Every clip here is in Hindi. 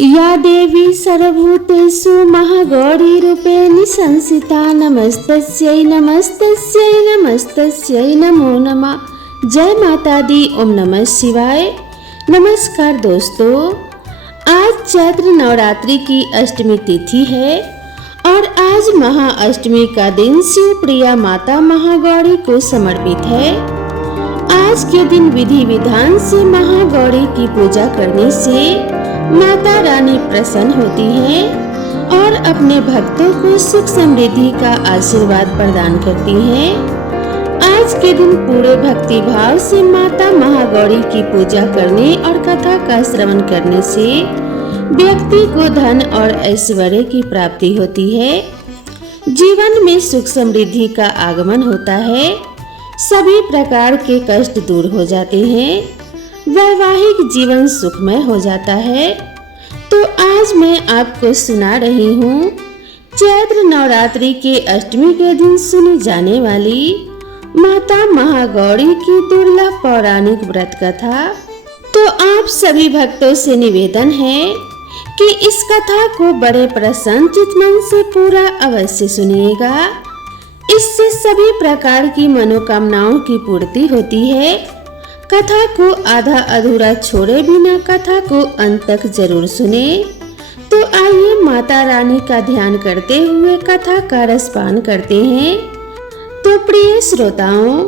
या देवी सर्वभूतेषु महागौरीरूपेण संस्थिता नमस्तस्यै नमस्तस्यै नमस्तस्यै नमो नमः। जय माता दी। ओम नमः शिवाय। नमस्कार दोस्तों, आज चैत्र नवरात्रि की अष्टमी तिथि है और आज महाअष्टमी का दिन शिव प्रिया माता महागौरी को समर्पित है। आज के दिन विधि विधान से महागौरी की पूजा करने से माता रानी प्रसन्न होती है और अपने भक्तों को सुख समृद्धि का आशीर्वाद प्रदान करती हैं। आज के दिन पूरे भक्ति भाव से माता महागौरी की पूजा करने और कथा का श्रवण करने से व्यक्ति को धन और ऐश्वर्य की प्राप्ति होती है। जीवन में सुख समृद्धि का आगमन होता है। सभी प्रकार के कष्ट दूर हो जाते हैं। वैवाहिक जीवन सुखमय हो जाता है। तो आज मैं आपको सुना रही हूँ चैत्र नवरात्रि के अष्टमी के दिन सुनी जाने वाली माता महागौरी की दुर्लभ पौराणिक व्रत कथा। तो आप सभी भक्तों से निवेदन है कि इस कथा को बड़े प्रसन्न चित्तमन से पूरा अवश्य सुनिएगा। इससे सभी प्रकार की मनोकामनाओं की पूर्ति होती है। कथा को आधा अधूरा छोड़े बिना कथा को अंत तक जरूर सुने। तो आइए माता रानी का ध्यान करते हुए कथा का रसपान करते हैं। तो प्रिय श्रोताओं,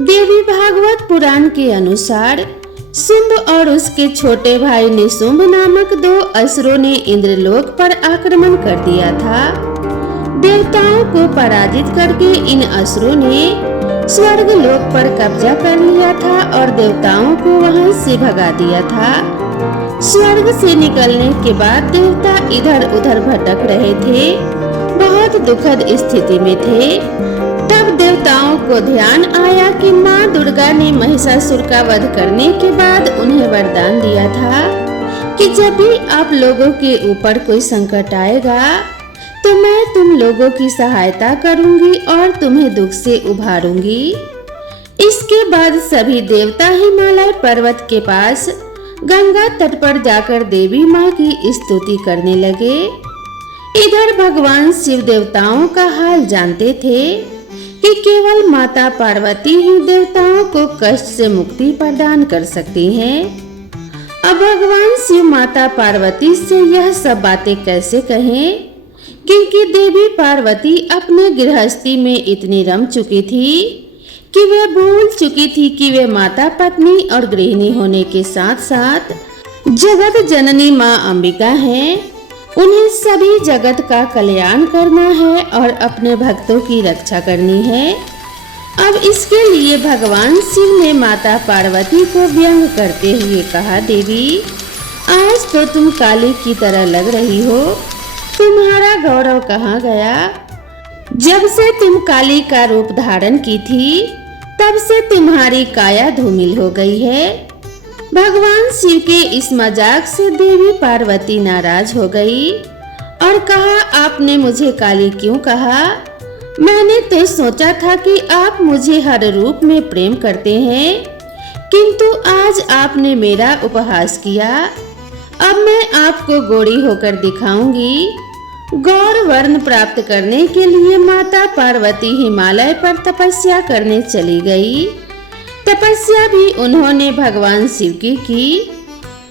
देवी भागवत पुराण के अनुसार शुंभ और उसके छोटे भाई निशुंभ नामक 2 असुरों ने इंद्रलोक पर आक्रमण कर दिया था। देवताओं को पराजित करके इन असुरों ने स्वर्ग लोक पर कब्जा कर लिया था और देवताओं को वहां से भगा दिया था। स्वर्ग से निकलने के बाद देवता इधर उधर भटक रहे थे, बहुत दुखद स्थिति में थे। तब देवताओं को ध्यान आया कि माँ दुर्गा ने महिषासुर का वध करने के बाद उन्हें वरदान दिया था कि जब भी आप लोगों के ऊपर कोई संकट आएगा तो मैं तुम लोगों की सहायता करूंगी और तुम्हें दुख से उभारूंगी। इसके बाद सभी देवता हिमालय पर्वत के पास गंगा तट पर जाकर देवी माँ की स्तुति करने लगे। इधर भगवान शिव देवताओं का हाल जानते थे कि केवल माता पार्वती ही देवताओं को कष्ट से मुक्ति प्रदान कर सकती हैं। अब भगवान शिव माता पार्वती से यह सब बातें कैसे कहें, क्योंकि देवी पार्वती अपने गृहस्थी में इतनी रम चुकी थी कि वे भूल चुकी थी कि वे माता पत्नी और गृहिणी होने के साथ साथ जगत जननी माँ अंबिका हैं। उन्हें सभी जगत का कल्याण करना है और अपने भक्तों की रक्षा करनी है। अब इसके लिए भगवान शिव ने माता पार्वती को व्यंग करते हुए कहा, देवी आज तो तुम काली की तरह लग रही हो, तुम्हारा गौरव कहाँ गया? जब से तुम काली का रूप धारण की थी तब से तुम्हारी काया धूमिल हो गई है। भगवान शिव के इस मजाक से देवी पार्वती नाराज हो गई और कहा, आपने मुझे काली क्यों कहा? मैंने तो सोचा था कि आप मुझे हर रूप में प्रेम करते हैं, किंतु आज आपने मेरा उपहास किया। अब मैं आपको गोरी होकर दिखाऊंगी। गौर वर्ण प्राप्त करने के लिए माता पार्वती हिमालय पर तपस्या करने चली गई। तपस्या भी उन्होंने भगवान शिव की।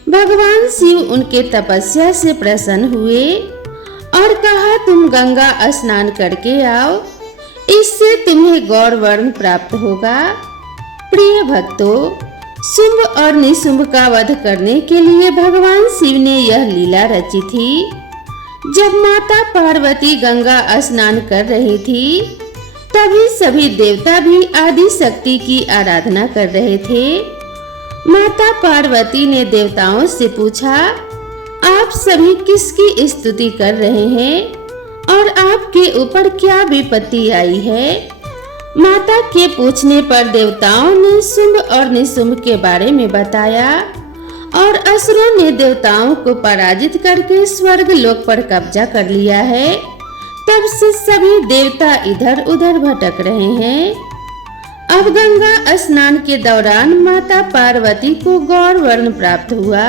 भगवान शिव उनके तपस्या से प्रसन्न हुए और कहा, तुम गंगा स्नान करके आओ, इससे तुम्हें गौर वर्ण प्राप्त होगा। प्रिय भक्तों, शुंभ और निशुंभ का वध करने के लिए भगवान शिव ने यह लीला रची थी। जब माता पार्वती गंगा स्नान कर रही थी तभी सभी देवता भी आदि शक्ति की आराधना कर रहे थे। माता पार्वती ने देवताओं से पूछा, आप सभी किसकी स्तुति कर रहे हैं और आपके ऊपर क्या विपत्ति आई है? माता के पूछने पर देवताओं ने शुंभ और निशुंभ के बारे में बताया और असुरों ने देवताओं को पराजित करके स्वर्ग लोक पर कब्जा कर लिया है। तब से सभी देवता इधर उधर भटक रहे हैं। अब गंगा स्नान के दौरान माता पार्वती को गौर वर्ण प्राप्त हुआ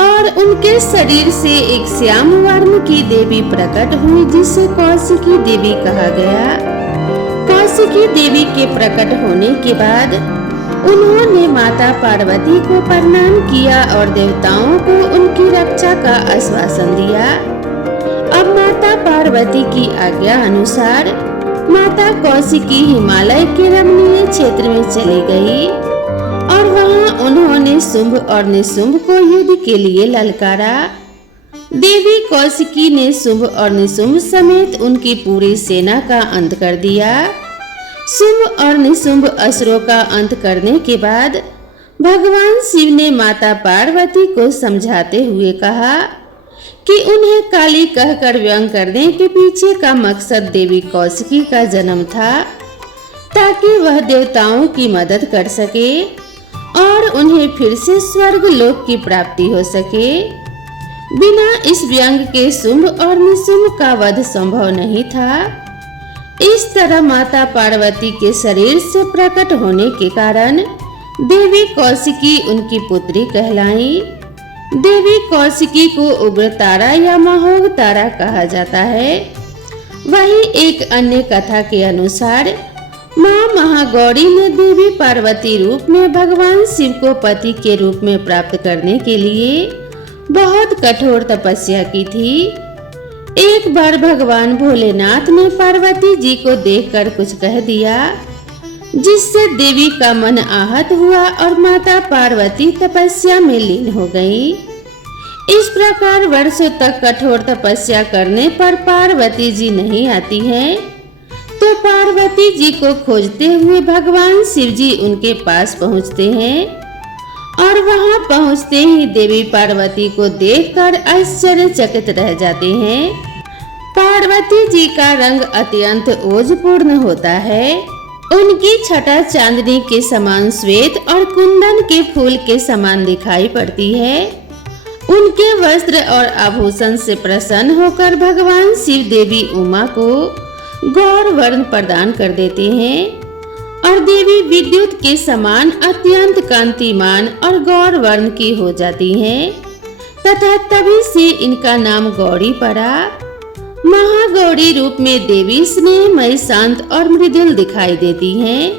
और उनके शरीर से एक श्याम वर्ण की देवी प्रकट हुई जिसे कौशिकी देवी कहा गया। कौशिकी देवी के प्रकट होने के बाद उन्होंने माता पार्वती को प्रणाम किया और देवताओं को उनकी रक्षा का आश्वासन दिया। अब माता पार्वती की आज्ञा अनुसार माता कौशिकी हिमालय के रमणीय क्षेत्र में चली गई और वहां उन्होंने शुंभ और निशुंभ को युद्ध के लिए ललकारा। देवी कौशिकी ने शुंभ और निशुंभ समेत उनकी पूरी सेना का अंत कर दिया। शुंभ और निशुंभ असुरों का अंत करने के बाद भगवान शिव ने माता पार्वती को समझाते हुए कहा कि उन्हें काली कहकर व्यंग करने के पीछे का मकसद देवी कौशिकी का जन्म था, ताकि वह देवताओं की मदद कर सके और उन्हें फिर से स्वर्ग लोक की प्राप्ति हो सके। बिना इस व्यंग के शुंभ और निशुंभ का वध संभव नहीं था। इस तरह माता पार्वती के शरीर से प्रकट होने के कारण देवी कौशिकी उनकी पुत्री कहलाई। देवी कौशिकी को उग्र तारा या महोग तारा कहा जाता है। वहीं एक अन्य कथा के अनुसार माँ महागौरी ने देवी पार्वती रूप में भगवान शिव को पति के रूप में प्राप्त करने के लिए बहुत कठोर तपस्या की थी। एक बार भगवान भोलेनाथ ने पार्वती जी को देखकर कुछ कह दिया, जिससे देवी का मन आहत हुआ और माता पार्वती तपस्या में लीन हो गई। इस प्रकार वर्षों तक कठोर तपस्या करने पर पार्वती जी नहीं आती हैं, तो पार्वती जी को खोजते हुए भगवान शिव जी उनके पास पहुंचते हैं और वहां पहुंचते ही देवी पार्वती को देखकर आश्चर्यचकित रह जाते हैं। पार्वती जी का रंग अत्यंत ओजपूर्ण होता है। उनकी छटा चांदनी के समान श्वेत और कुंदन के फूल के समान दिखाई पड़ती है। उनके वस्त्र और आभूषण से प्रसन्न होकर भगवान शिव देवी उमा को गौर वर्ण प्रदान कर देते हैं और देवी विद्युत के समान अत्यंत कांतिमान और गौर वर्ण की हो जाती हैं तथा तभी से इनका नाम गौरी पड़ा। महागौरी रूप में देवी स्नेहमयी, शांत और मृदुल दिखाई देती हैं।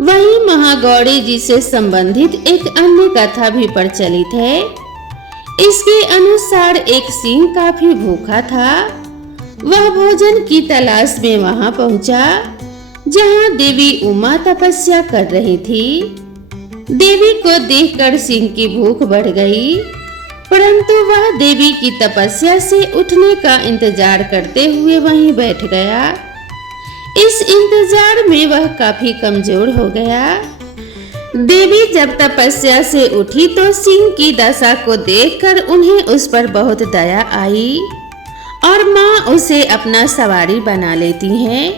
वहीं महागौरी जी से संबंधित एक अन्य कथा भी प्रचलित है। इसके अनुसार एक सिंह काफी भूखा था। वह भोजन की तलाश में वहां पहुंचा जहां देवी उमा तपस्या कर रही थी। देवी को देखकर सिंह की भूख बढ़ गई, परंतु वह देवी की तपस्या से उठने का इंतजार करते हुए वहीं बैठ गया। इस इंतजार में वह काफी कमजोर हो गया। देवी जब तपस्या से उठी तो सिंह की दशा को देखकर उन्हें उस पर बहुत दया आई और माँ उसे अपना सवारी बना लेती हैं,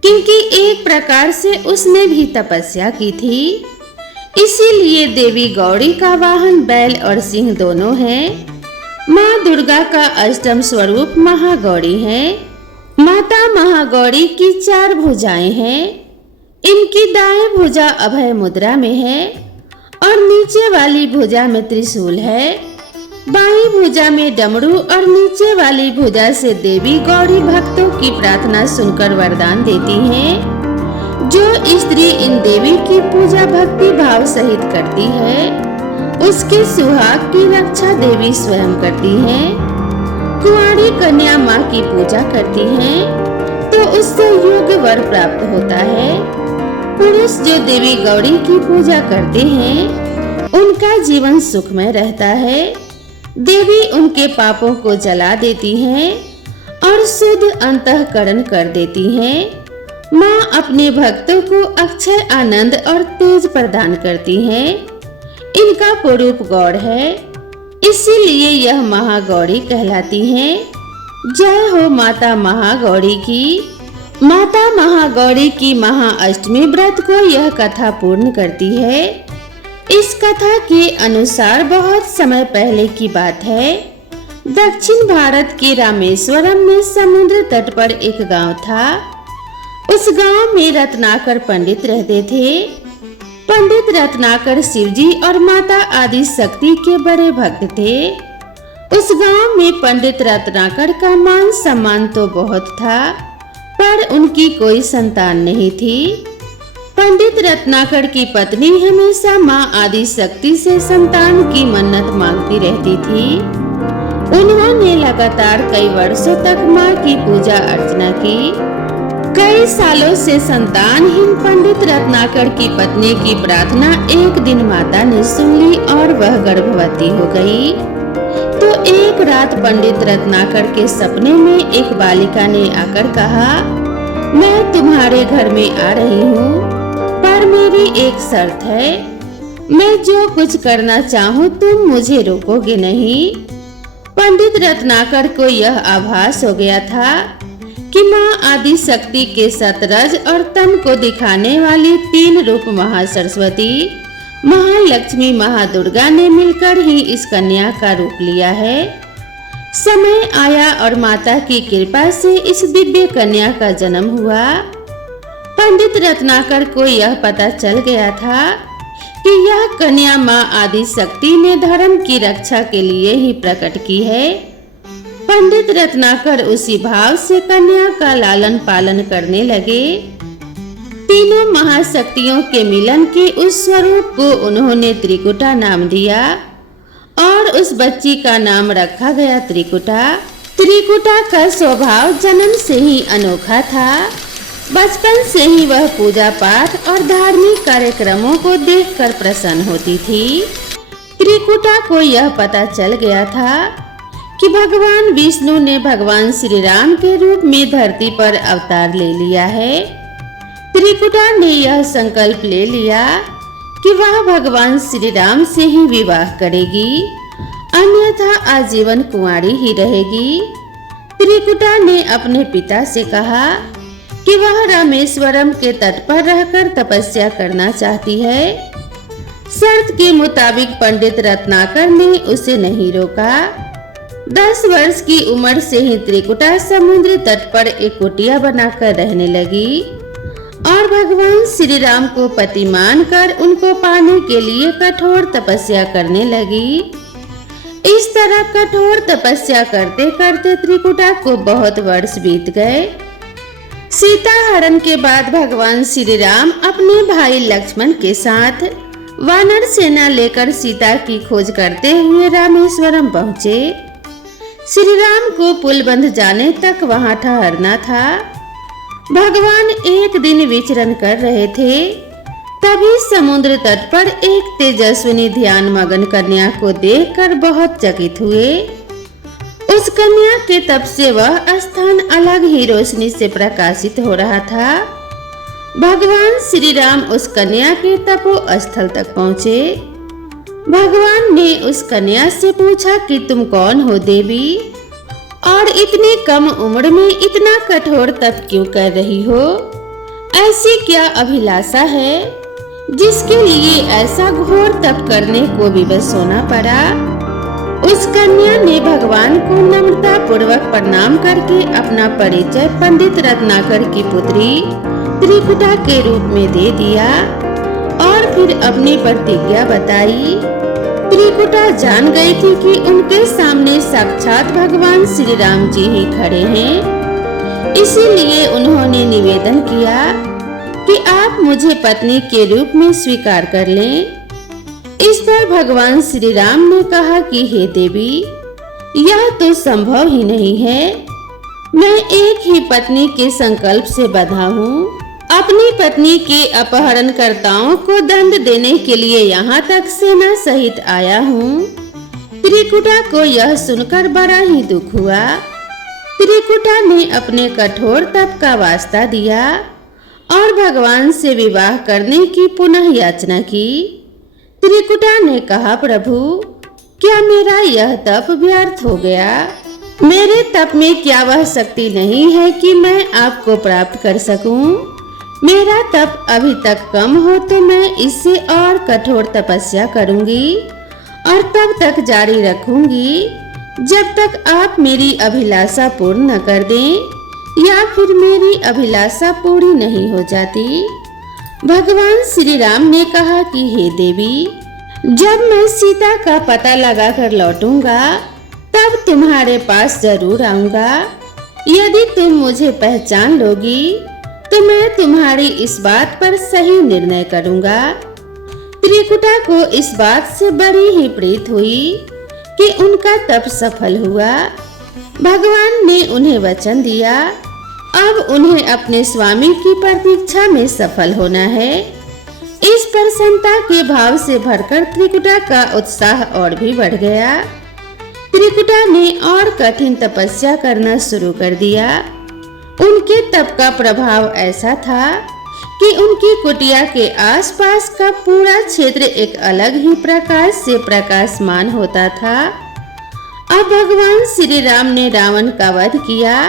क्योंकि एक प्रकार से उसने भी तपस्या की थी। इसीलिए देवी गौरी का वाहन बैल और सिंह दोनों हैं। माँ दुर्गा का अष्टम स्वरूप महागौरी है। माता महागौरी की 4 भुजाएं हैं। इनकी दाएं भुजा अभय मुद्रा में है और नीचे वाली भुजा में त्रिशूल है। बाईं भुजा में डमरू और नीचे वाली भुजा से देवी गौरी भक्तों की प्रार्थना सुनकर वरदान देती हैं। जो स्त्री इन देवी की पूजा भक्ति भाव सहित करती है, उसके सुहाग की रक्षा देवी स्वयं करती हैं। कुंवारी कन्या माँ की पूजा करती हैं तो उससे योग्य वर प्राप्त होता है। पुरुष जो देवी गौरी की पूजा करते हैं, उनका जीवन सुखमय रहता है। देवी उनके पापों को जला देती हैं और शुद्ध अंतःकरण कर देती हैं। माँ अपने भक्तों को अक्षय आनंद और तेज प्रदान करती हैं। इनका स्वरूप गौड़ है, इसीलिए यह महागौरी कहलाती हैं। जय हो माता महागौरी की। माता महागौरी की महाअष्टमी व्रत को यह कथा पूर्ण करती है। इस कथा के अनुसार बहुत समय पहले की बात है। दक्षिण भारत के रामेश्वरम में समुद्र तट पर एक गांव था। उस गांव में रत्नाकर पंडित रहते थे। पंडित रत्नाकर शिवजी और माता आदि शक्ति के बड़े भक्त थे। उस गांव में पंडित रत्नाकर का मान सम्मान तो बहुत था, पर उनकी कोई संतान नहीं थी। पंडित रत्नाकर की पत्नी हमेशा माँ आदि शक्ति से संतान की मन्नत मांगती रहती थी। उन्होंने लगातार कई वर्षों तक माँ की पूजा अर्चना की। कई सालों से संतानहीन पंडित रत्नाकर की पत्नी की प्रार्थना एक दिन माता ने सुन ली और वह गर्भवती हो गई। तो एक रात पंडित रत्नाकर के सपने में एक बालिका ने आकर कहा, मैं तुम्हारे घर में आ रही हूँ, पर मेरी एक शर्त है। मैं जो कुछ करना चाहूँ तुम मुझे रोकोगे नहीं। पंडित रत्नाकर को यह आभास हो गया था कि माँ आदि शक्ति के सतरज और तन को दिखाने वाली 3 रूप महासरस्वती, महालक्ष्मी, महादुर्गा ने मिलकर ही इस कन्या का रूप लिया है। समय आया और माता की कृपा से इस दिव्य कन्या का जन्म हुआ। पंडित रत्नाकर को यह पता चल गया था कि यह कन्या माँ आदि शक्ति ने धर्म की रक्षा के लिए ही प्रकट की है। पंडित रत्नाकर उसी भाव से कन्या का लालन पालन करने लगे। तीनों महाशक्तियों के मिलन के उस स्वरूप को उन्होंने त्रिकुटा नाम दिया और उस बच्ची का नाम रखा गया त्रिकुटा। त्रिकुटा का स्वभाव जन्म से ही अनोखा था। बचपन से ही वह पूजा पाठ और धार्मिक कार्यक्रमों को देखकर प्रसन्न होती थी। त्रिकुटा को यह पता चल गया था कि भगवान विष्णु ने भगवान श्री राम के रूप में धरती पर अवतार ले लिया है। त्रिकुटा ने यह संकल्प ले लिया कि वह भगवान श्री राम से ही विवाह करेगी, अन्यथा आजीवन कुंवारी ही रहेगी। त्रिकुटा ने अपने पिता से कहा कि वह रामेश्वरम के तट पर रहकर तपस्या करना चाहती है। शर्त के मुताबिक पंडित रत्नाकर ने उसे नहीं रोका। 10 वर्ष की उम्र से ही त्रिकुटा समुद्र तट पर एक कुटिया बनाकर रहने लगी और भगवान श्री राम को पति मानकर उनको पाने के लिए कठोर तपस्या करने लगी। इस तरह कठोर तपस्या करते करते त्रिकुटा को बहुत वर्ष बीत गए। सीता हरण के बाद भगवान श्री राम अपने भाई लक्ष्मण के साथ वानर सेना लेकर सीता की खोज करते हुए रामेश्वरम पहुँचे। श्री राम को पुल बंध जाने तक वहां ठहरना था। भगवान एक दिन विचरण कर रहे थे, तभी समुद्र तट पर एक तेजस्विनी ध्यान मगन कन्या को देखकर बहुत चकित हुए। उस कन्या के तप से वह स्थान अलग ही रोशनी से प्रकाशित हो रहा था। भगवान श्री राम उस कन्या के तपो स्थल तक पहुँचे। भगवान ने उस कन्या से पूछा कि तुम कौन हो देवी, और इतनी कम उम्र में इतना कठोर तप क्यों कर रही हो? ऐसी क्या अभिलाषा है जिसके लिए ऐसा घोर तप करने को विवश होना पड़ा? उस कन्या ने भगवान को नम्रता पूर्वक प्रणाम करके अपना परिचय पंडित रत्नाकर की पुत्री त्रिकुटा के रूप में दे दिया और फिर अपनी प्रतिज्ञा बताई। त्रिकुटा जान गई थी कि उनके सामने साक्षात भगवान श्री राम जी ही खड़े हैं। इसीलिए उन्होंने निवेदन किया कि आप मुझे पत्नी के रूप में स्वीकार कर लें। इस पर भगवान श्री राम ने कहा कि हे देवी, यह तो संभव ही नहीं है। मैं एक ही पत्नी के संकल्प से बंधा हूँ। अपनी पत्नी के अपहरणकर्ताओं को दंड देने के लिए यहाँ तक सेना सहित आया हूँ। त्रिकुटा को यह सुनकर बड़ा ही दुख हुआ। त्रिकुटा ने अपने कठोर तप का वास्ता दिया और भगवान से विवाह करने की पुनः याचना की। त्रिकुटा ने कहा, प्रभु, क्या मेरा यह तप व्यर्थ हो गया? मेरे तप में क्या वह शक्ति नहीं है कि मैं आपको प्राप्त कर सकूं? मेरा तप अभी तक कम हो तो मैं इससे और कठोर तपस्या करूंगी और तब तक जारी रखूंगी जब तक आप मेरी अभिलाषा पूर्ण न कर दें या फिर मेरी अभिलाषा पूरी नहीं हो जाती। भगवान श्री राम ने कहा कि हे देवी, जब मैं सीता का पता लगाकर लौटूंगा तब तुम्हारे पास जरूर आऊंगा। यदि तुम मुझे पहचान लोगी तो मैं तुम्हारी इस बात पर सही निर्णय करूंगा। त्रिकुटा को इस बात से बड़ी ही प्रीत हुई कि उनका तप सफल हुआ। भगवान ने उन्हें वचन दिया, अब उन्हें अपने स्वामी की प्रतीक्षा में सफल होना है। इस प्रसन्नता के भाव से भरकर त्रिकुटा का उत्साह और भी बढ़ गया। त्रिकुटा ने और कठिन तपस्या करना शुरू कर दिया। उनके तप का प्रभाव ऐसा था कि उनकी कुटिया के आसपास का पूरा क्षेत्र एक अलग ही प्रकाश से प्रकाशमान होता था। अब भगवान श्री राम ने रावण का वध किया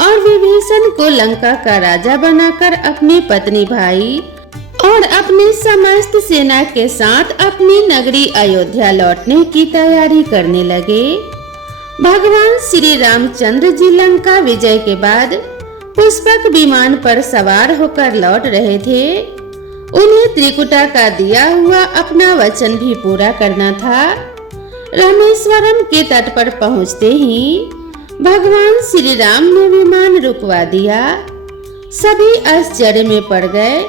और विभीषण को लंका का राजा बनाकर अपनी पत्नी, भाई और अपनी समस्त सेना के साथ अपनी नगरी अयोध्या लौटने की तैयारी करने लगे। भगवान श्री रामचंद्र जी लंका विजय के बाद पुष्पक विमान पर सवार होकर लौट रहे थे। उन्हें त्रिकुटा का दिया हुआ अपना वचन भी पूरा करना था। रामेश्वरम के तट पर पहुंचते ही भगवान श्री राम ने विमान रुकवा दिया। सभी आश्चर्य में पड़ गए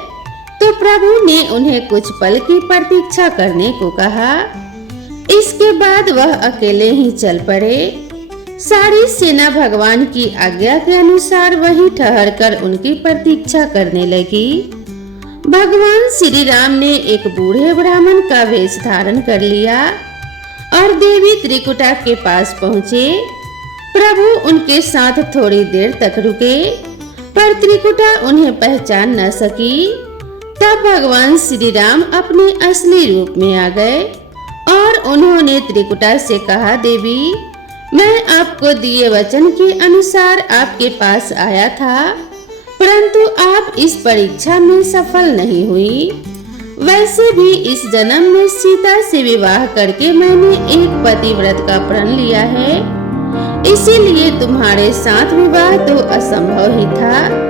तो प्रभु ने उन्हें कुछ पल की प्रतीक्षा करने को कहा। इसके बाद वह अकेले ही चल पड़े। सारी सेना भगवान की आज्ञा के अनुसार वहीं ठहरकर उनकी प्रतीक्षा करने लगी। भगवान श्री राम ने एक बूढ़े ब्राह्मण का वेश धारण कर लिया और देवी त्रिकुटा के पास पहुँचे। प्रभु उनके साथ थोड़ी देर तक रुके, पर त्रिकुटा उन्हें पहचान न सकी। तब भगवान श्री राम अपने असली रूप में आ गए और उन्होंने त्रिकुटा से कहा, देवी, मैं आपको दिए वचन के अनुसार आपके पास आया था, परंतु आप इस परीक्षा में सफल नहीं हुई। वैसे भी इस जन्म में सीता से विवाह करके मैंने एक पतिव्रत का प्रण लिया है, इसीलिए तुम्हारे साथ विवाह तो असंभव ही था।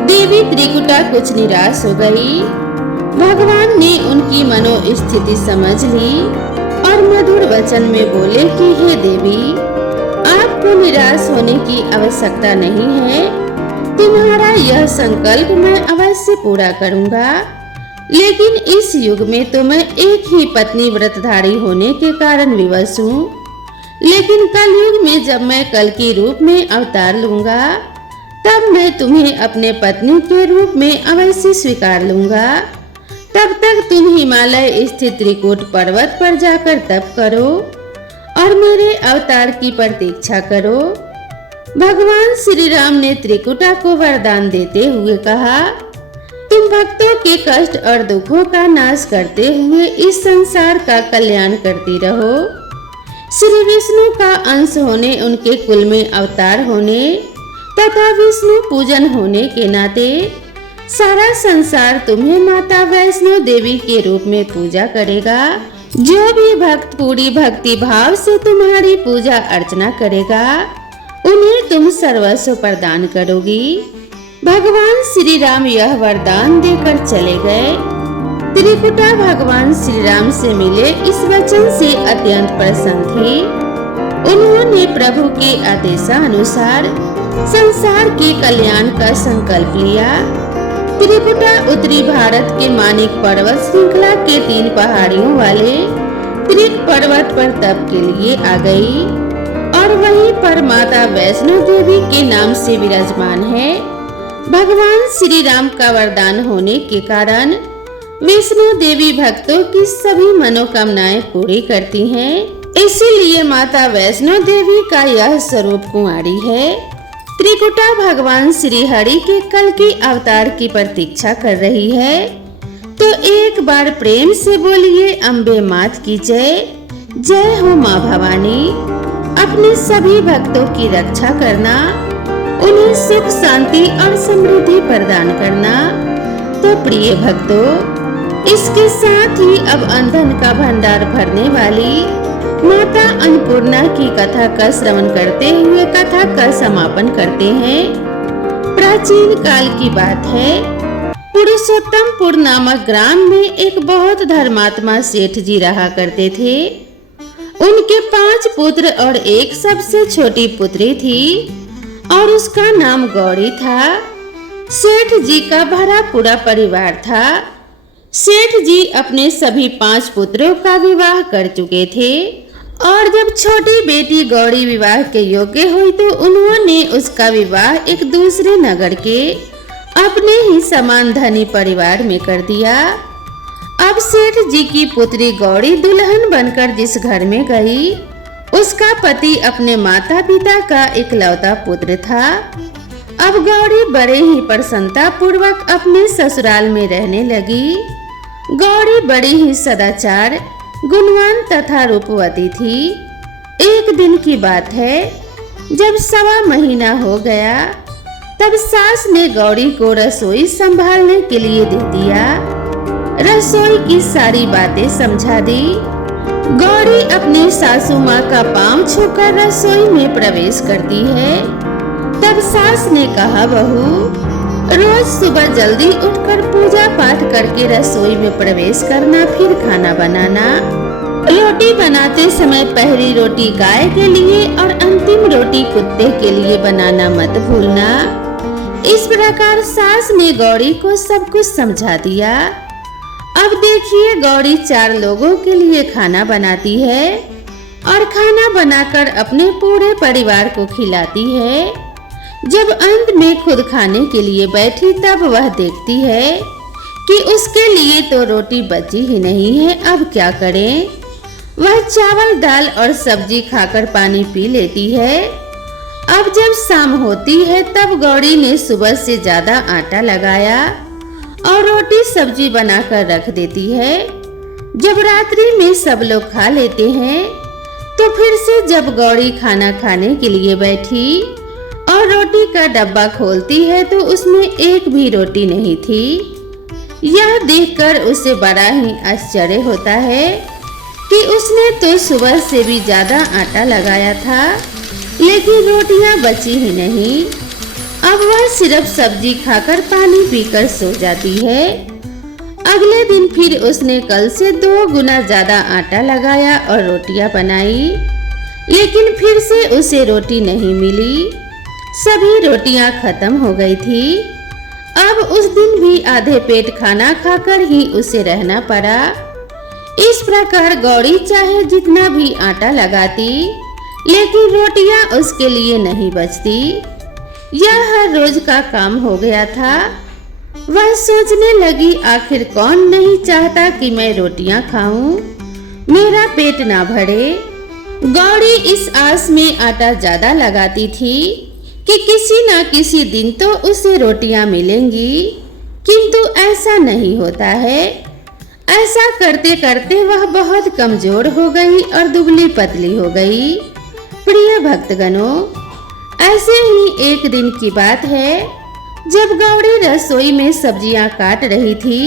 देवी त्रिकुटा कुछ निराश हो गई। भगवान ने उनकी मनोस्थिति समझ ली और मधुर वचन में बोले कि हे देवी, आपको निराश होने की आवश्यकता नहीं है। तुम्हारा यह संकल्प मैं अवश्य पूरा करूंगा, लेकिन इस युग में तो मैं एक ही पत्नी व्रतधारी होने के कारण विवश हूँ। लेकिन कलयुग में जब मैं कल की रूप में अवतार लूंगा तब मैं तुम्हें अपने पत्नी के रूप में अवश्य स्वीकार लूंगा। तब तक तुम हिमालय स्थित त्रिकूट पर्वत पर जाकर तप करो और मेरे अवतार की प्रतीक्षा करो। भगवान श्री राम ने त्रिकुटा को वरदान देते हुए कहा, तुम भक्तों के कष्ट और दुखों का नाश करते हुए इस संसार का कल्याण करती रहो। श्री विष्णु का अंश होने, उनके कुल में अवतार होने तथा विष्णु पूजन होने के नाते सारा संसार तुम्हें माता वैष्णो देवी के रूप में पूजा करेगा। जो भी भक्त पूरी भक्ति भाव से तुम्हारी पूजा अर्चना करेगा, उन्हें तुम सर्वस्व प्रदान करोगी। भगवान श्री राम यह वरदान देकर चले गए। त्रिकुटा भगवान श्री राम से मिले इस वचन से अत्यंत प्रसन्न थी। उन्होंने प्रभु के आदेशानुसार संसार के कल्याण का संकल्प लिया। त्रिकुटा उत्तरी भारत के मानिक पर्वत श्रृंखला के 3 पहाड़ियों वाले त्रिक पर्वत पर तप के लिए आ गई और वहीं पर माता वैष्णो देवी के नाम से विराजमान है। भगवान श्री राम का वरदान होने के कारण विष्णु देवी भक्तों की सभी मनोकामनाएं पूरी करती हैं। इसीलिए माता वैष्णो देवी का यह स्वरूप कुंवारी है। त्रिकुटा भगवान श्री हरि के कल की अवतार की प्रतीक्षा कर रही है। तो एक बार प्रेम से बोलिए अम्बे मात की जय। जय हो माँ भवानी। अपने सभी भक्तों की रक्षा करना, उन्हें सुख शांति और समृद्धि प्रदान करना। तो प्रिय भक्तों, इसके साथ ही अब अंधन का भंडार भरने वाली माता अन्नपूर्णा की कथा का श्रवण करते हुए कथा का समापन करते हैं। प्राचीन काल की बात है। पुरुषोत्तमपुर नामक ग्राम में एक बहुत धर्मात्मा सेठ जी रहा करते थे। उनके 5 पुत्र और एक सबसे छोटी पुत्री थी और उसका नाम गौरी था। सेठ जी का भरा पूरा परिवार था। सेठ जी अपने सभी 5 पुत्रों का विवाह कर चुके थे और जब छोटी बेटी गौरी विवाह के योग्य हुई तो उन्होंने उसका विवाह एक दूसरे नगर के अपने ही समान धनी परिवार में कर दिया। अब सेठ जी की पुत्री गौरी दुल्हन बनकर जिस घर में गई, उसका पति अपने माता पिता का इकलौता पुत्र था। अब गौरी बड़े ही प्रसन्नता पूर्वक अपने ससुराल में रहने लगी। गौरी बड़ी ही सदाचार, गुणवान तथा रूपवती थी। एक दिन की बात है, जब 1.25 महीना हो गया तब सास ने गौरी को रसोई संभालने के लिए दे दिया। रसोई की सारी बातें समझा दी। गौरी अपनी सासू माँ का पांव छूकर रसोई में प्रवेश करती है। तब सास ने कहा, बहू, रोज सुबह जल्दी उठकर पूजा पाठ करके रसोई में प्रवेश करना, फिर खाना बनाना। रोटी बनाते समय पहली रोटी गाय के लिए और अंतिम रोटी कुत्ते के लिए बनाना मत भूलना। इस प्रकार सास ने गौरी को सब कुछ समझा दिया। अब देखिए, गौरी 4 लोगों के लिए खाना बनाती है और खाना बनाकर अपने पूरे परिवार को खिलाती है। जब अंत में खुद खाने के लिए बैठी तब वह देखती है कि उसके लिए तो रोटी बची ही नहीं है। अब क्या करें? वह चावल, दाल और सब्जी खाकर पानी पी लेती है। अब जब शाम होती है तब गौरी ने सुबह से ज्यादा आटा लगाया और रोटी सब्जी बनाकर रख देती है। जब रात्रि में सब लोग खा लेते हैं तो फिर से जब गौरी खाना खाने के लिए बैठी और रोटी का डब्बा खोलती है तो उसमें एक भी रोटी नहीं थी। यह देखकर उसे बड़ा ही आश्चर्य होता है कि उसने तो सुबह से भी ज्यादा आटा लगाया था, लेकिन रोटियां बची ही नहीं। अब वह सिर्फ सब्जी खाकर पानी पीकर सो जाती है। अगले दिन फिर उसने कल से 2 गुना ज्यादा आटा लगाया और रोटियां बनाई, लेकिन फिर से उसे रोटी नहीं मिली। सभी रोटियां खत्म हो गई थी। अब उस दिन भी आधे पेट खाना खाकर ही उसे रहना पड़ा। इस प्रकार गौरी चाहे जितना भी आटा लगाती, लेकिन रोटियां उसके लिए नहीं बचती। यह हर रोज का काम हो गया था। वह सोचने लगी, आखिर कौन नहीं चाहता कि मैं रोटियां खाऊं, मेरा पेट ना भरे। गौरी इस आस में आटा ज्यादा लगाती थी कि किसी न किसी दिन तो उसे रोटियां मिलेंगी, किंतु ऐसा नहीं होता है। ऐसा करते करते वह बहुत कमजोर हो गई और दुबली पतली हो गई। प्रिय भक्तगणों, ऐसे ही एक दिन की बात है, जब गौरी रसोई में सब्जियां काट रही थी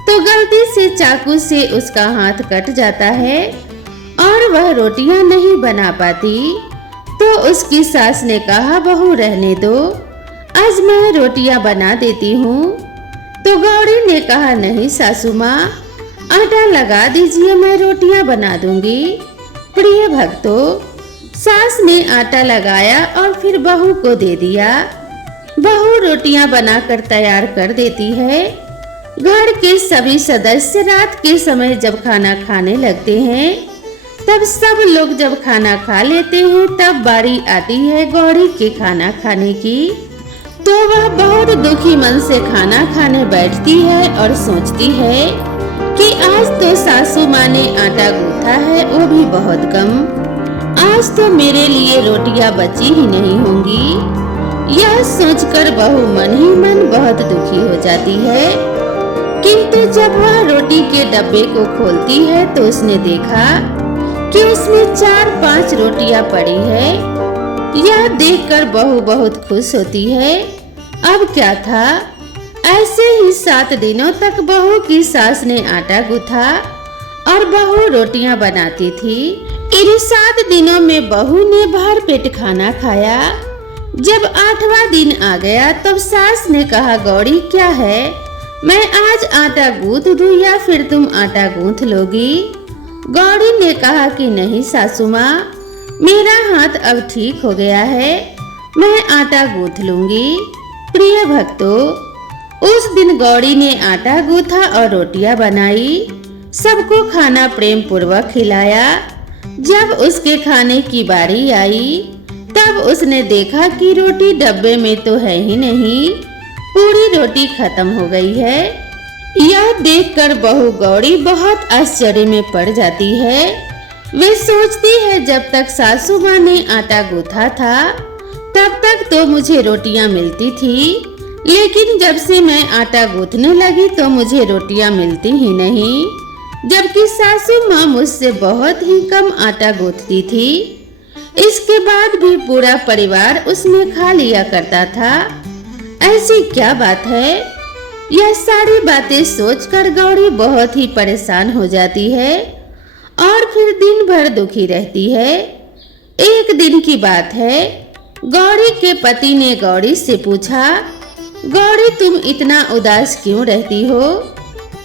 तो गलती से चाकू से उसका हाथ कट जाता है और वह रोटियां नहीं बना पाती। तो उसकी सास ने कहा, बहू रहने दो, आज मैं रोटियां बना देती हूँ। तो गौरी ने कहा, नहीं सासू माँ, आटा लगा दीजिए, मैं रोटियां बना दूंगी। प्रिय भक्तों, सास ने आटा लगाया और फिर बहू को दे दिया। बहू रोटियां बनाकर तैयार कर देती है। घर के सभी सदस्य रात के समय जब खाना खाने लगते हैं, तब सब लोग जब खाना खा लेते हैं तब बारी आती है गौरी के खाना खाने की। तो वह बहुत दुखी मन से खाना खाने बैठती है और सोचती है कि आज तो सासू माँ ने आटा गूंथा है, वो भी बहुत कम। आज तो मेरे लिए रोटियां बची ही नहीं होंगी। यह सोचकर बहू मन ही मन बहुत दुखी हो जाती है। किंतु जब वह रोटी के डब्बे को खोलती है तो उसने देखा कि उसमें 4-5 रोटियां पड़ी है। यह देखकर बहू बहुत खुश होती है। अब क्या था, ऐसे ही 7 दिनों तक बहू की सास ने आटा गूंथा और बहू रोटियां बनाती थी। इन 7 दिनों में बहू ने भर पेट खाना खाया। जब 8वां दिन आ गया तब सास ने कहा, गौरी क्या है, मैं आज आटा गूंथ दूं या फिर तुम आटा गूंथ लोगी? गौरी ने कहा कि नहीं सासू माँ, मेरा हाथ अब ठीक हो गया है, मैं आटा गूंथ लूंगी। प्रिय भक्तों, उस दिन गौरी ने आटा गूंथा और रोटियां बनाई, सबको खाना प्रेम पूर्वक खिलाया। जब उसके खाने की बारी आई तब उसने देखा कि रोटी डब्बे में तो है ही नहीं, पूरी रोटी खत्म हो गई है। यह देखकर बहू गौरी बहुत आश्चर्य में पड़ जाती है। वे सोचती है जब तक सासू माँ ने आटा गूंथा था तब तक तो मुझे रोटियां मिलती थी, लेकिन जब से मैं आटा गूंथने लगी तो मुझे रोटियां मिलती ही नहीं, जबकि सासू माँ मुझसे बहुत ही कम आटा गूंथती थी। इसके बाद भी पूरा परिवार उसमें खा लिया करता था। ऐसी क्या बात है? यह सारी बातें सोचकर गौरी बहुत ही परेशान हो जाती है और फिर दिन भर दुखी रहती है। एक दिन की बात है, गौरी के पति ने गौरी से पूछा, गौरी तुम इतना उदास क्यों रहती हो?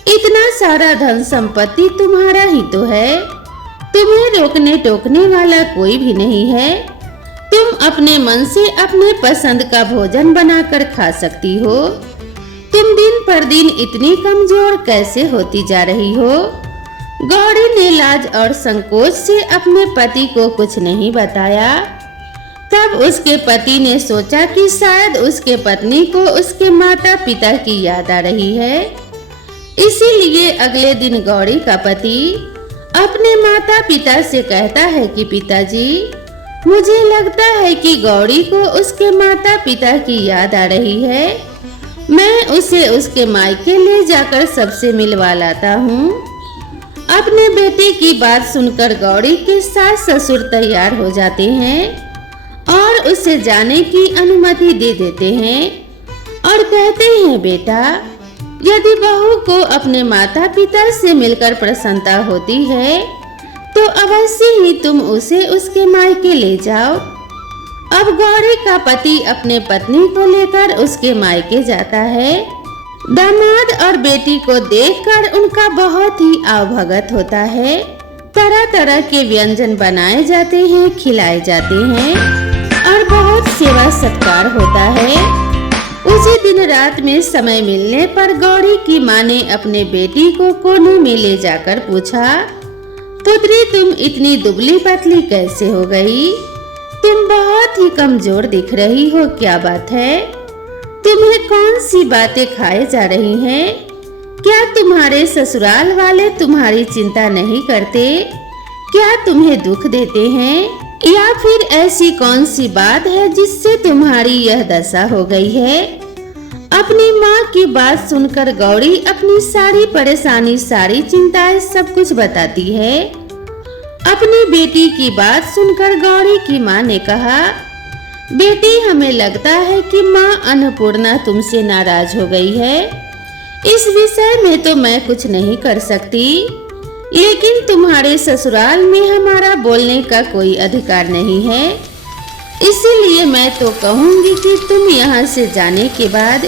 इतना सारा धन संपत्ति तुम्हारा ही तो है, तुम्हें रोकने टोकने वाला कोई भी नहीं है। तुम अपने मन से अपने पसंद का भोजन बनाकर खा सकती हो। तुम दिन पर दिन इतनी कमजोर कैसे होती जा रही हो? गौरी ने लाज और संकोच से अपने पति को कुछ नहीं बताया। तब उसके पति ने सोचा कि शायद उसके पत्नी को उसके माता पिता की याद आ रही है। इसीलिए अगले दिन गौरी का पति अपने माता पिता से कहता है कि पिताजी, मुझे लगता है कि गौरी को उसके माता पिता की याद आ रही है, मैं उसे उसके मायके ले जाकर सबसे मिलवा लाता हूँ। अपने बेटे की बात सुनकर गौरी के सास ससुर तैयार हो जाते हैं और उसे जाने की अनुमति दे देते हैं और कहते हैं, बेटा, यदि बहू को अपने माता पिता से मिलकर प्रसन्नता होती है तो अवश्य ही तुम उसे उसके मायके ले जाओ। अब गौरी का पति अपने पत्नी को लेकर उसके मायके जाता है। दामाद और बेटी को देखकर उनका बहुत ही आवभगत होता है। तरह तरह के व्यंजन बनाए जाते हैं, खिलाए जाते हैं और बहुत सेवा सत्कार होता है। उसी दिन रात में समय मिलने पर गौरी की माँ ने अपने बेटी को कोने में ले जाकर पूछा, पुत्री तुम इतनी दुबली पतली कैसे हो गई? तुम बहुत ही कमजोर दिख रही हो, क्या बात है? तुम्हें कौन सी बातें खाए जा रही हैं? क्या तुम्हारे ससुराल वाले तुम्हारी चिंता नहीं करते? क्या तुम्हें दुख देते हैं? या फिर ऐसी कौन सी बात है जिससे तुम्हारी यह दशा हो गई है? अपनी माँ की बात सुनकर गौरी अपनी सारी परेशानी, सारी चिंताएं सब कुछ बताती है। अपनी बेटी की बात सुनकर गौरी की माँ ने कहा, बेटी, हमें लगता है कि माँ अन्नपूर्णा तुमसे नाराज हो गई है। इस विषय में तो मैं कुछ नहीं कर सकती, लेकिन तुम्हारे ससुराल में हमारा बोलने का कोई अधिकार नहीं है। इसीलिए मैं तो कहूँगी कि तुम यहाँ से जाने के बाद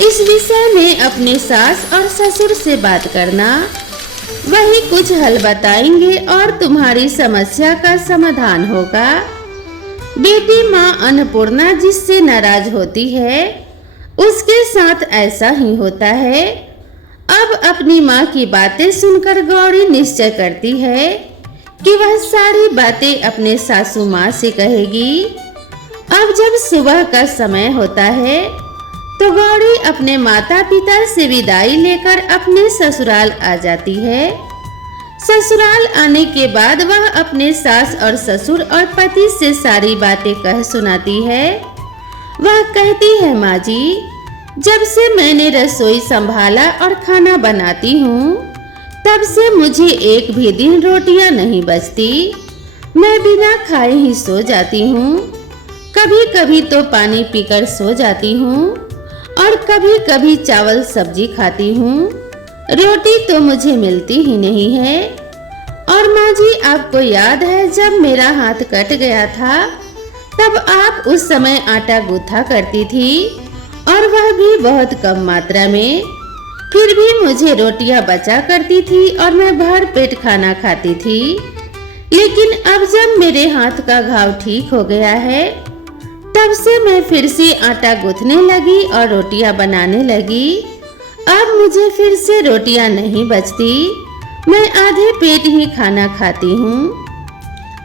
इस विषय में अपने सास और ससुर से बात करना, वही कुछ हल बताएंगे और तुम्हारी समस्या का समाधान होगा। बेटी, माँ अन्नपूर्णा जिससे नाराज होती है उसके साथ ऐसा ही होता है। अब अपनी माँ की बातें सुनकर गौरी निश्चय करती है कि वह सारी बातें अपने सासू माँ से कहेगी। अब जब सुबह का समय होता है तो गौरी अपने माता पिता से विदाई लेकर अपने ससुराल आ जाती है। ससुराल आने के बाद वह अपने सास और ससुर और पति से सारी बातें कह सुनाती है। वह कहती है, माँ जी, जब से मैंने रसोई संभाला और खाना बनाती हूँ तब से मुझे एक भी दिन रोटियां नहीं बचती। मैं बिना खाए ही सो जाती हूँ। कभी कभी तो पानी पीकर सो जाती हूँ और कभी कभी चावल सब्जी खाती हूँ। रोटी तो मुझे मिलती ही नहीं है। और माँ जी, आपको याद है जब मेरा हाथ कट गया था तब आप उस समय आटा गूंथा करती थी और वह भी बहुत कम मात्रा में। फिर भी मुझे रोटियां बचा करती थी और मैं भर पेट खाना खाती थी। लेकिन अब जब मेरे हाथ का घाव ठीक हो गया है, तब से मैं फिर से आटा गूंथने लगी और रोटियां बनाने लगी। अब मुझे फिर से रोटियां नहीं बचती, मैं आधे पेट ही खाना खाती हूँ।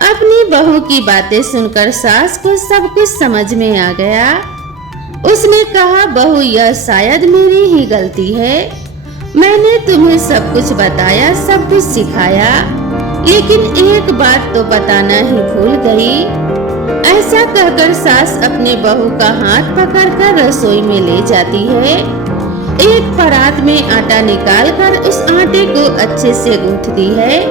अपनी बहू की बातें सुनकर सास को सब कुछ समझ में आ गया। उसने कहा, बहू यह शायद मेरी ही गलती है। मैंने तुम्हें सब कुछ बताया, सब कुछ सिखाया, लेकिन एक बात तो बताना ही भूल गई। ऐसा कहकर सास अपने बहू का हाथ पकड़कर रसोई में ले जाती है। एक परात में आटा निकालकर उस आटे को अच्छे से गूंथती है।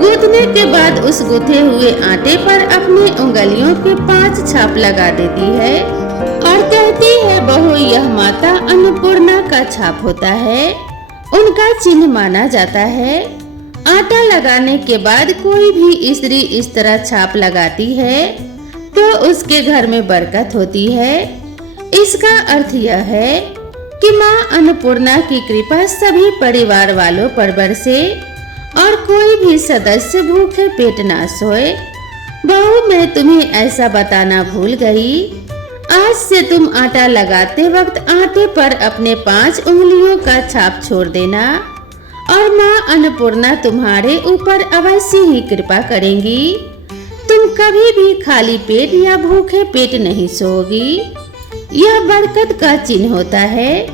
गूंथने के बाद उस गूंथे हुए आटे पर अपनी उंगलियों के 5 छाप लगा देती है और कहती है, बहू यह माता अन्नपूर्णा का छाप होता है, उनका चिन्ह माना जाता है। आटा लगाने के बाद कोई भी स्त्री इस तरह छाप लगाती है तो उसके घर में बरकत होती है। इसका अर्थ यह है कि माँ अन्नपूर्णा की कृपा सभी परिवार वालों पर बरसे और कोई भी सदस्य भूखे पेट ना सोए। बहू मैं तुम्हें ऐसा बताना भूल गई, आज से तुम आटा लगाते वक्त आटे पर अपने 5 उंगलियों का छाप छोड़ देना और माँ अन्नपूर्णा तुम्हारे ऊपर अवश्य ही कृपा करेंगी। तुम कभी भी खाली पेट या भूखे पेट नहीं सोओगी। यह बरकत का चिन्ह होता है।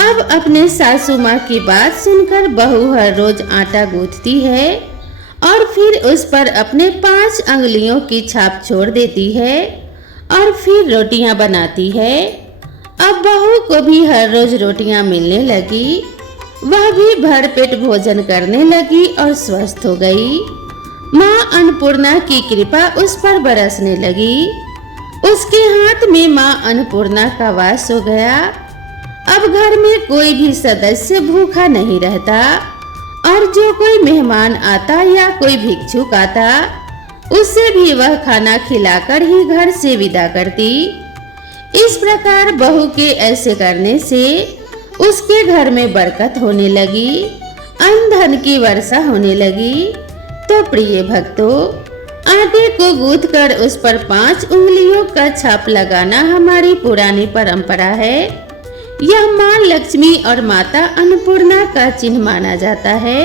अब अपने सासू माँ की बात सुनकर बहू हर रोज आटा गूंथती है और फिर उस पर अपने 5 अंगुलियों की छाप छोड़ देती है और फिर रोटियां बनाती है। अब बहू को भी हर रोज रोटियां मिलने लगी। वह भी भरपेट भोजन करने लगी और स्वस्थ हो गई। माँ अन्नपूर्णा की कृपा उस पर बरसने लगी। उसके हाथ में माँ अन्नपूर्णा का वास हो गया। अब घर में कोई भी सदस्य भूखा नहीं रहता और जो कोई मेहमान आता या कोई भिक्षुक आता, उसे भी वह खाना खिलाकर ही घर से विदा करती। इस प्रकार बहू के ऐसे करने से उसके घर में बरकत होने लगी, अन्न धन की वर्षा होने लगी। तो प्रिय भक्तों, आटे को गूंथकर उस पर 5 उंगलियों का छाप लगाना हमारी पुरानी परंपरा है। यह माँ लक्ष्मी और माता अन्नपूर्णा का चिन्ह माना जाता है।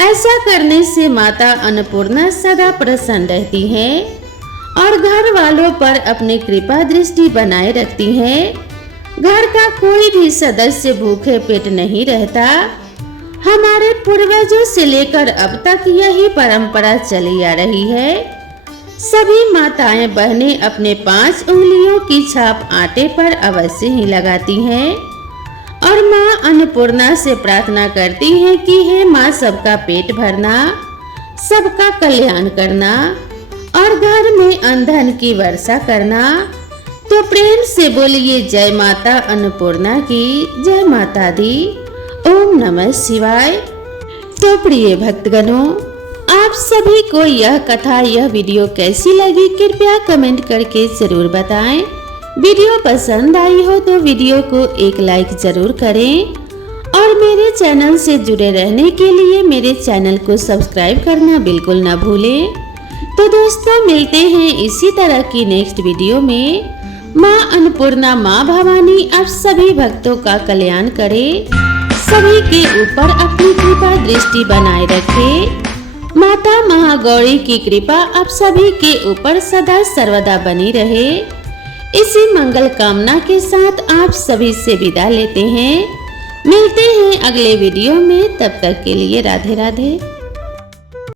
ऐसा करने से माता अन्नपूर्णा सदा प्रसन्न रहती हैं और घर वालों पर अपनी कृपा दृष्टि बनाए रखती हैं। घर का कोई भी सदस्य भूखे पेट नहीं रहता। हमारे पूर्वजों से लेकर अब तक यही परंपरा चली आ रही है। सभी माताएं बहनें अपने 5 उंगलियों की छाप आटे पर अवश्य ही लगाती हैं और माँ अन्नपूर्णा से प्रार्थना करती हैं कि हे माँ सबका पेट भरना, सबका कल्याण करना और घर में अन्न धन की वर्षा करना। तो प्रेम से बोलिए जय माता अन्नपूर्णा की, जय माता दी। ओम नमः शिवाय। तो प्रिय भक्तगणों, आप सभी को यह कथा, यह वीडियो कैसी लगी कृपया कमेंट करके जरूर बताएं। वीडियो पसंद आई हो तो वीडियो को एक लाइक जरूर करें और मेरे चैनल से जुड़े रहने के लिए मेरे चैनल को सब्सक्राइब करना बिल्कुल ना भूलें। तो दोस्तों, मिलते हैं इसी तरह की नेक्स्ट वीडियो में। माँ अन्नपूर्णा, माँ भवानी आप सभी भक्तों का कल्याण करे, सभी के ऊपर अपनी कृपा दृष्टि बनाए रखे। माता महागौरी की कृपा आप सभी के ऊपर सदा सर्वदा बनी रहे। इसी मंगल कामना के साथ आप सभी से विदा लेते हैं। मिलते हैं अगले वीडियो में, तब तक के लिए राधे राधे।